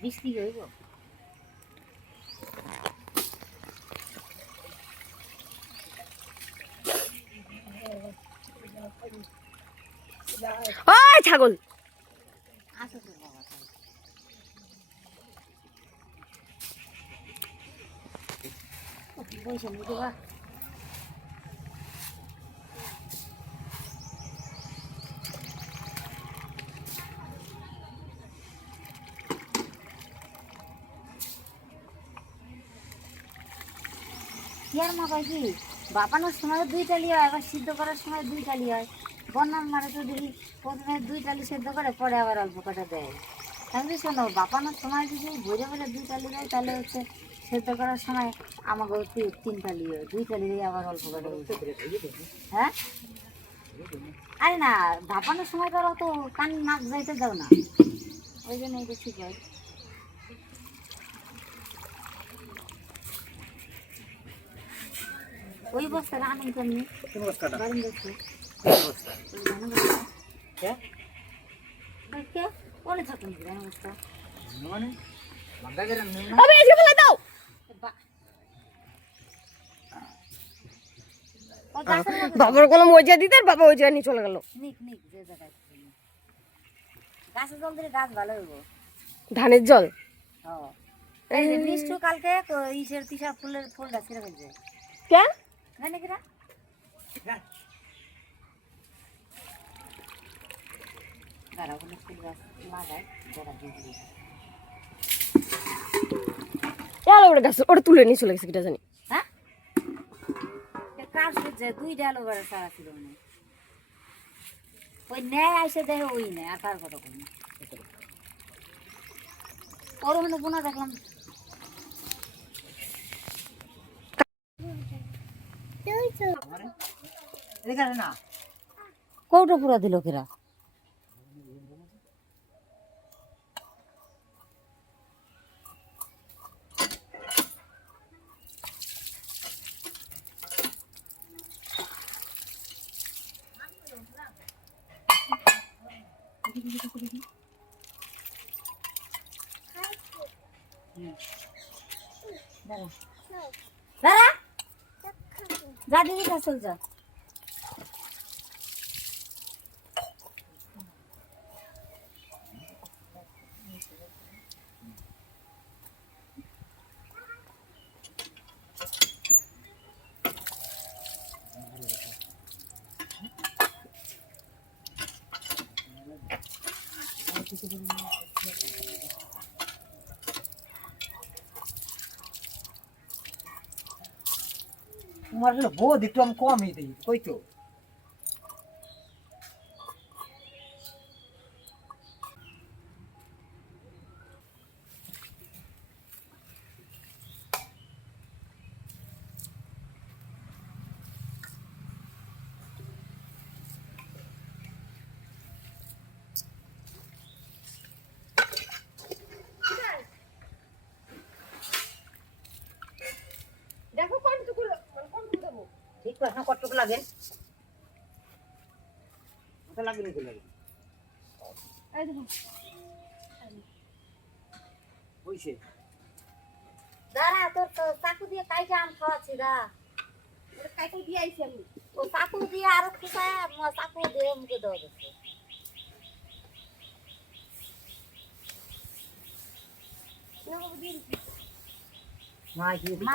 KG হইব ওই ছাগল। বইসা নিতে ইয়ার মা কি, বাপানোর সময় দুই টালি হয়, আবার সিদ্ধ করার সময় দুই টালি হয়। বন্যার মারে তো দেখি প্রথমে দুই টালি সেদ্ধ করে, পরে আবার অল্প কটা দেয়। তাহলে শোনো, বাপানোর সময় যদি ভরে ভরে দুই টালি দেয়, তাহলে হচ্ছে সেদ্ধ করার সময় আমাকে তি- তিন টালি হয়, দুই টালি দিয়ে আবার অল্প কটা হ্যাঁ? আরে না ভাপানোর সময় তো অত কান নাক যাইতে দাও না। ওই জন্য এটা ঠিক হয়। ওই বস্তাটা আনুন কোন বস্তাটা? বারণ দেখছি কোন বস্তা? ওই কে? কে? ওনে থাকুন বস্তা। মানে? বাঙ্গা গেরা আমি এসে ফেলে দাও। বাবার কোনো মজা দিতে আর বাবা ওই জায়গায় নিয়ে চলে গেল। নিক নিক যে জায়গায় গাছে জল দিলে গাছ ভালো হইব। ধানের জল? হ্যাঁ এই মিষ্টু কালকে ইসের তিসার ফুলের ফুলটা ছিঁড়ে ফেলছে। কিনা তারা ওখানে ফুল গাছ লাগায় গোড়া দিয়ে দিই। এলো ওটা গাছ ওটা তুলে নিয়ে চলে গেছে কিটা জানি। হ্যাঁ? এ কার সহ্য দুই ডাল ওভারে সারা ছিল মানে ওই ন্যায় আইসে দেখে ওই নেয় আর কার কথা কই না ওর ওখানে বোনা দেখলাম এদিকে আসে না কৌটো পুরা দিল কেরা। দাঁড়া। যা দিদি চল যা। তোমার বউ একটু আমি কমই দিই কই তো ঠিক প্রশ্ন কতটুকু লাগে লাগবে নাকি লাগে হইছে দাঁড়া তোর তো চাকু দিয়ে কাইটা আম খাওয়াচ্ছি দা। কাইটা দিয়ে আইছি আমি। ও চাকু দিয়ে আরও খুশায় চাকু দিয়ে মুখে দেওয়া যাচ্ছে মা কি মা।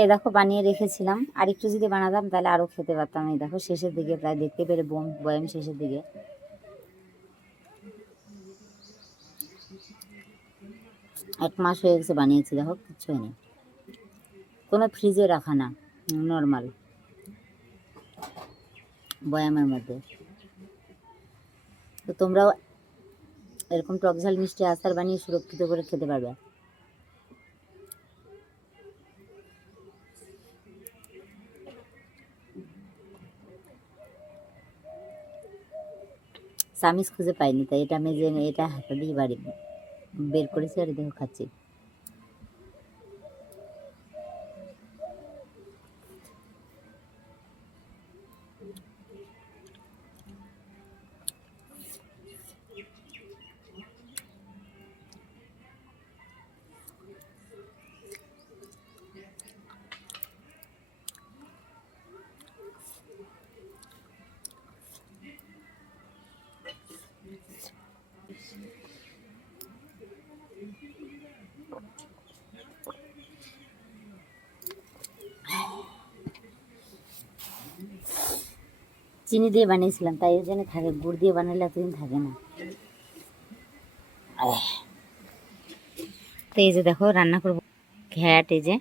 এই দেখো, বানিয়ে রেখেছিলাম। আর একটু যদি বানাতাম, তাহলে আরও খেতে পারতাম। এই দেখো, শেষের দিকে প্রায় দেখতে পেরে বোম, বয়াম শেষের দিকে। এক মাস হয়ে গেছে বানিয়েছি, দেখো, কিচ্ছু হয়নি। কোনো ফ্রিজে রাখা না নর্মাল বয়ামের মধ্যে। তো তোমরাও এরকম টক ঝাল মিষ্টি আচার বানিয়ে সুরক্ষিত করে খেতে পারবে। চামিচ খুঁজে পাইনি, তাই এটা আমি যে এটা হাতে দিয়ে বাড়ি বের করেছি আর দেখো খাচ্ছি। চিনি দিয়ে বানিয়েছিলাম, তাই ওই জন্য থাকে, গুড় দিয়ে বানালে এতদিন থাকে না। তো এই যে দেখো, রান্না করব। ঘ্যাট এই যে।